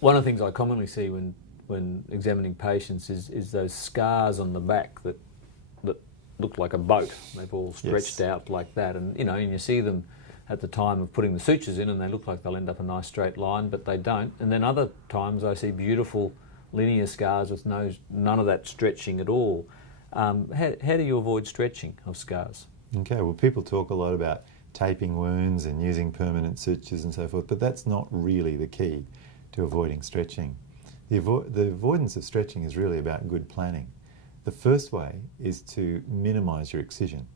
One of the things I commonly see when examining patients is those scars on the back that look like a boat. They've all stretched out like that, and and you see them at the time of putting the sutures in, and they look like they'll end up a nice straight line, but they don't. And then other times I see beautiful linear scars with none of that stretching at all. How do you avoid stretching of scars? Okay, well, people talk a lot about taping wounds and using permanent sutures and so forth, but that's not really the key to avoiding stretching. The avoidance of stretching is really about good planning. The first way is to minimise your excision.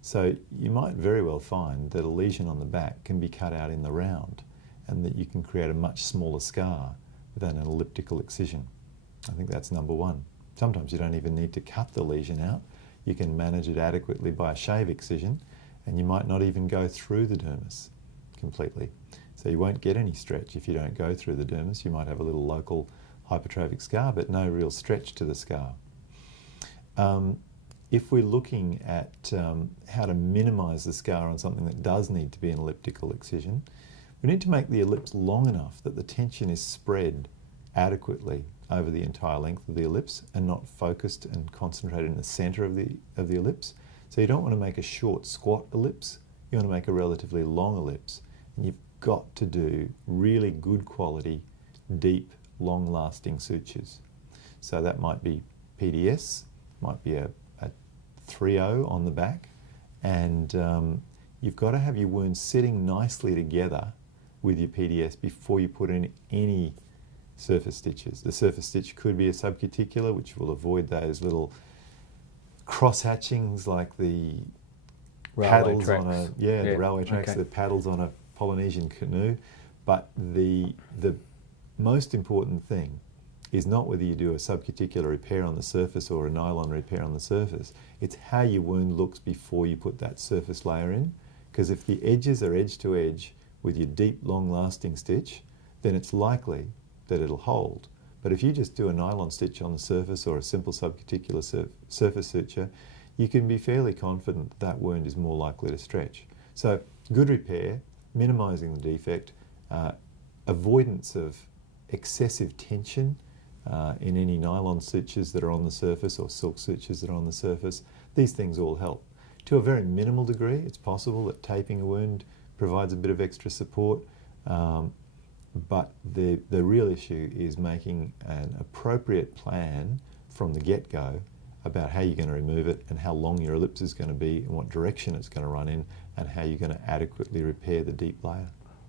So you might very well find that a lesion on the back can be cut out in the round and that you can create a much smaller scar than an elliptical excision. I think that's number one. Sometimes you don't even need to cut the lesion out. You can manage it adequately by a shave excision, and you might not even go through the dermis completely. So you won't get any stretch if you don't go through the dermis. You might have a little local hypertrophic scar, but no real stretch to the scar. If we're looking at how to minimise the scar on something that does need to be an elliptical excision, we need to make the ellipse long enough that the tension is spread adequately over the entire length of the ellipse and not focused and concentrated in the centre of the ellipse. So you don't want to make a short, squat ellipse. You want to make a relatively long ellipse. And you've got to do really good quality, deep, long-lasting sutures. So that might be PDS, might be a 3-0 on the back, and you've got to have your wound sitting nicely together with your PDS before you put in any surface stitches. The surface stitch could be a subcuticular, which will avoid those little cross-hatchings like the Railway paddles tracks. on a the railway tracks, Okay. the paddles on a Polynesian canoe. But the most important thing is not whether you do a subcuticular repair on the surface or a nylon repair on the surface. It's how your wound looks before you put that surface layer in. Because if the edges are edge to edge with your deep, long-lasting stitch, then it's likely that it'll hold. But if you just do a nylon stitch on the surface or a simple subcuticular surface suture, you can be fairly confident that that wound is more likely to stretch. So good repair, minimising the defect, avoidance of excessive tension in any nylon sutures that are on the surface or silk sutures that are on the surface. These things all help. To a very minimal degree, it's possible that taping a wound provides a bit of extra support, but the real issue is making an appropriate plan from the get-go about how you're going to remove it and how long your ellipse is going to be and what direction it's going to run in and how you're going to adequately repair the deep layer.